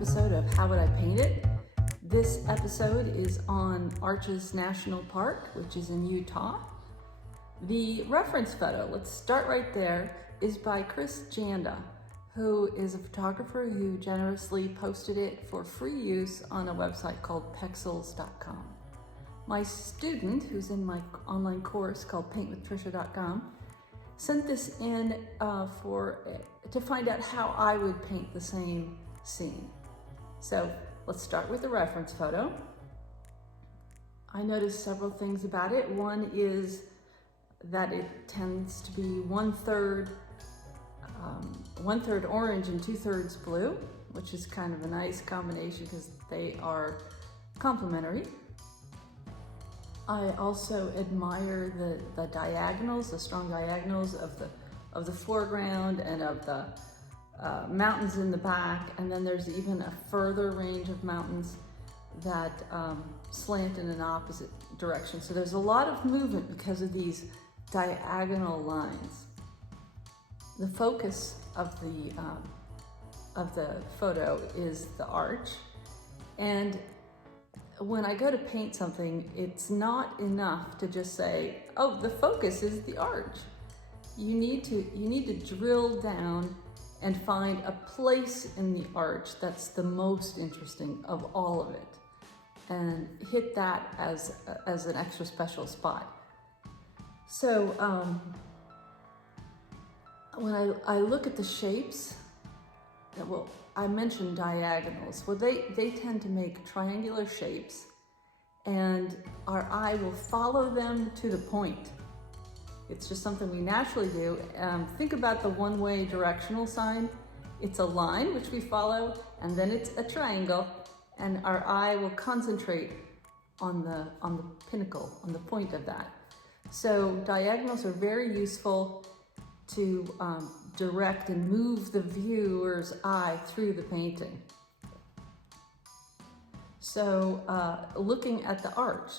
episode of How Would I Paint It? This episode is on Arches National Park, which is in Utah. The reference photo, let's start right there, is by Chris Janda, who is a photographer who generously posted it for free use on a website called pexels.com. My student, who's in my online course called paintwithtrisha.com, sent this in to find out how I would paint the same scene. So let's start with the reference photo. I noticed several things about it. One is that it tends to be one-third orange and two-thirds blue, which is kind of a nice combination because they are complementary. I also admire the diagonals, the strong diagonals of the foreground and of the mountains in the back, and then there's even a further range of mountains that slant in an opposite direction. So there's a lot of movement because of these diagonal lines. The focus of the photo is the arch, and when I go to paint something, it's not enough to just say, oh, the focus is the arch. You need to drill down and find a place in the arch that's the most interesting of all of it and hit that as an extra special spot. So when I look at the shapes, well, I mentioned diagonals. Well, they tend to make triangular shapes, and our eye will follow them to the point. It's just something we naturally do. Think about the one-way directional sign. It's a line which we follow, and then it's a triangle, and our eye will concentrate on the pinnacle, on the point of that. So diagonals are very useful to direct and move the viewer's eye through the painting. So looking at the arch,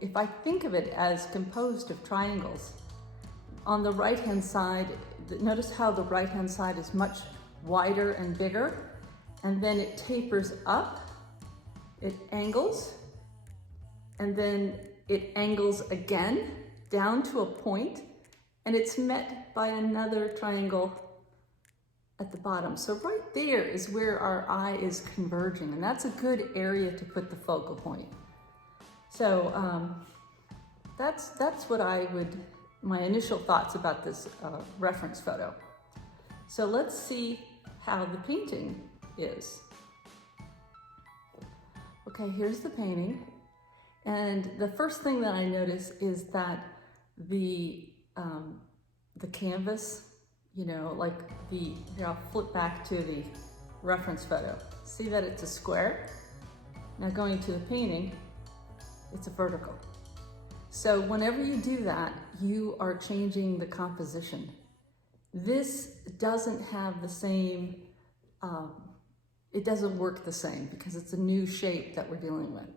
if I think of it as composed of triangles, on the right-hand side, notice how the right-hand side is much wider and bigger, and then it tapers up, it angles, and then it angles again down to a point, and it's met by another triangle at the bottom. So right there is where our eye is converging, and that's a good area to put the focal point. So that's what my initial thoughts about this reference photo. So let's see how the painting is. Okay, here's the painting. And the first thing that I notice is that the canvas, here I'll flip back to the reference photo. See that it's a square? Now going to the painting, it's a vertical. So whenever you do that, you are changing the composition. This doesn't have the same, it doesn't work the same because it's a new shape that we're dealing with.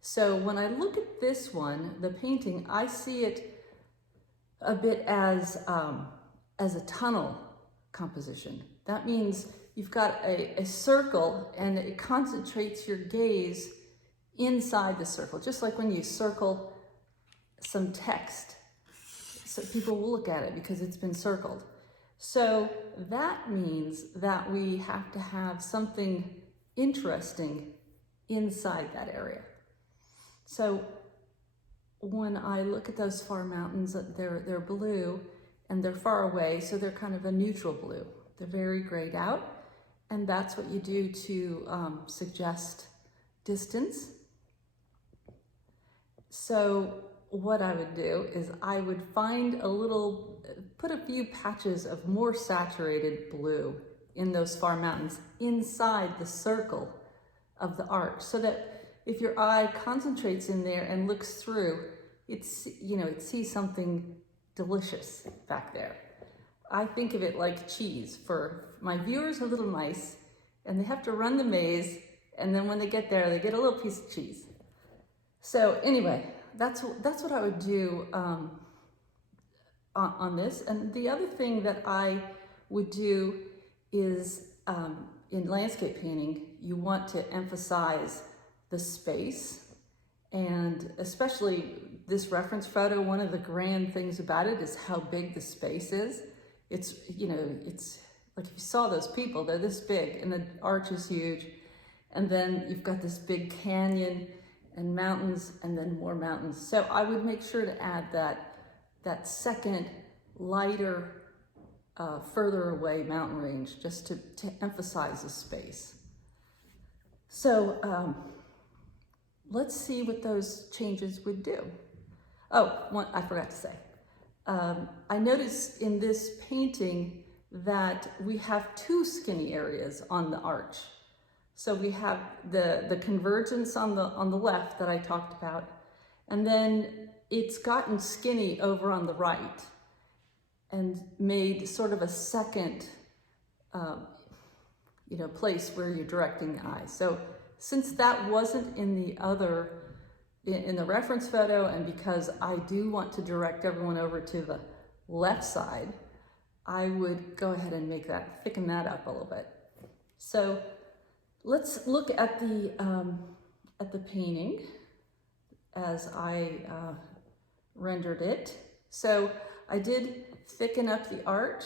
So when I look at this one, the painting, I see it a bit as a tunnel composition. That means you've got a circle and it concentrates your gaze inside the circle, just like when you circle some text. So people will look at it because it's been circled. So that means that we have to have something interesting inside that area. So when I look at those far mountains, they're blue and they're far away, so they're kind of a neutral blue. They're very grayed out, and that's what you do to suggest distance. So what I would do is I would put a few patches of more saturated blue in those far mountains inside the circle of the arch, so that if your eye concentrates in there and looks through, it sees something delicious back there. I think of it like cheese. For my viewers are little mice, and they have to run the maze, and then when they get there, they get a little piece of cheese. So anyway, that's what I would do on this. And the other thing that I would do is in landscape painting, you want to emphasize the space, and especially this reference photo, one of the grand things about it is how big the space is. It's, you know, it's like if you saw those people, they're this big and the arch is huge. And then you've got this big canyon and mountains and then more mountains. So I would make sure to add that second lighter, further away mountain range just to emphasize the space. So let's see what those changes would do. Oh, one I forgot to say. I noticed in this painting that we have two skinny areas on the arch. So we have the convergence on the left that I talked about, and then it's gotten skinny over on the right and made sort of a second place where you're directing the eye. So since that wasn't in the reference photo, and because I do want to direct everyone over to the left side, I would go ahead and thicken that up a little bit. So let's look at the painting as I rendered it. So I did thicken up the arch.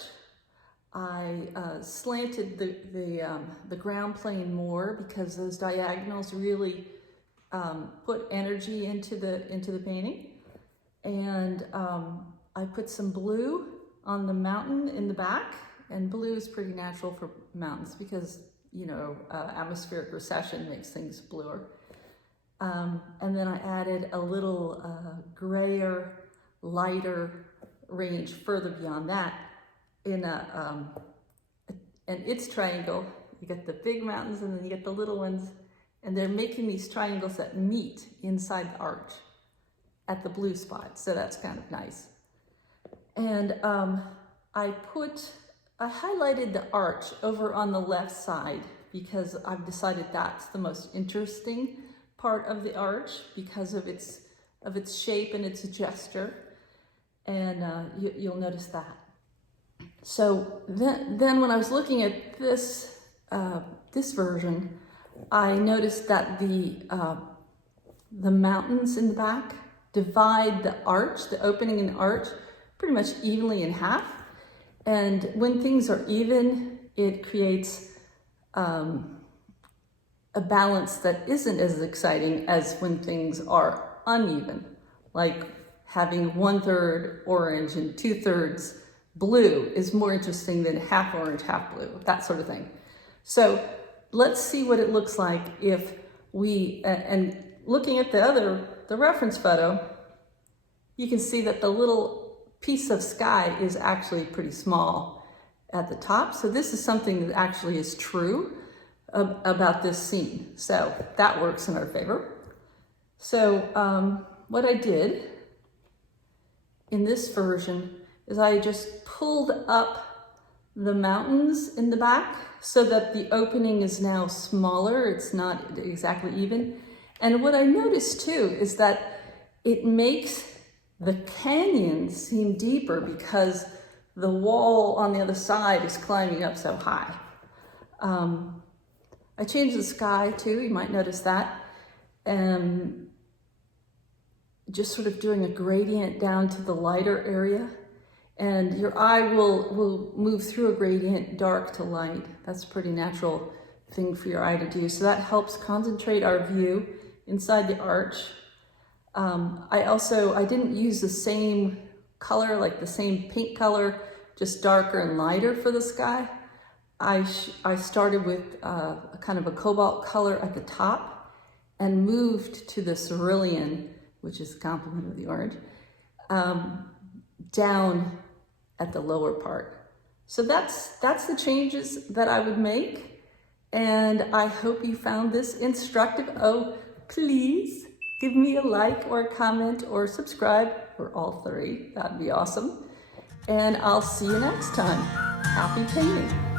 I slanted the ground plane more because those diagonals really put energy into the painting. And I put some blue on the mountain in the back, and blue is pretty natural for mountains because, you know, atmospheric recession makes things bluer. And then I added a little grayer, lighter range further beyond that in an its triangle. You get the big mountains and then you get the little ones, and they're making these triangles that meet inside the arch at the blue spot. So that's kind of nice. And I highlighted the arch over on the left side because I've decided that's the most interesting part of the arch because of its shape and its gesture. And you'll notice that. So then when I was looking at this version, I noticed that the mountains in the back divide the arch, the opening in the arch, pretty much evenly in half. And when things are even, it creates a balance that isn't as exciting as when things are uneven, like having 1/3 orange and 2/3 blue is more interesting than half orange, half blue, that sort of thing. So let's see what it looks like if we, and looking at the reference photo, you can see that the little piece of sky is actually pretty small at the top. So this is something that actually is true about this scene. So that works in our favor. So what I did in this version is I just pulled up the mountains in the back so that the opening is now smaller. It's not exactly even. And what I noticed too is that it makes the canyon seem deeper because the wall on the other side is climbing up so high. I changed the sky too, you might notice that. Just sort of doing a gradient down to the lighter area. And your eye will move through a gradient, dark to light. That's a pretty natural thing for your eye to do. So that helps concentrate our view inside the arch. I didn't use the same color, like the same pink color, just darker and lighter for the sky. I started with a kind of a cobalt color at the top and moved to the cerulean, which is the complement of the orange, down at the lower part. So that's the changes that I would make. And I hope you found this instructive. Oh, please give me a like or a comment or subscribe, or all three. That'd be awesome. And I'll see you next time. Happy painting.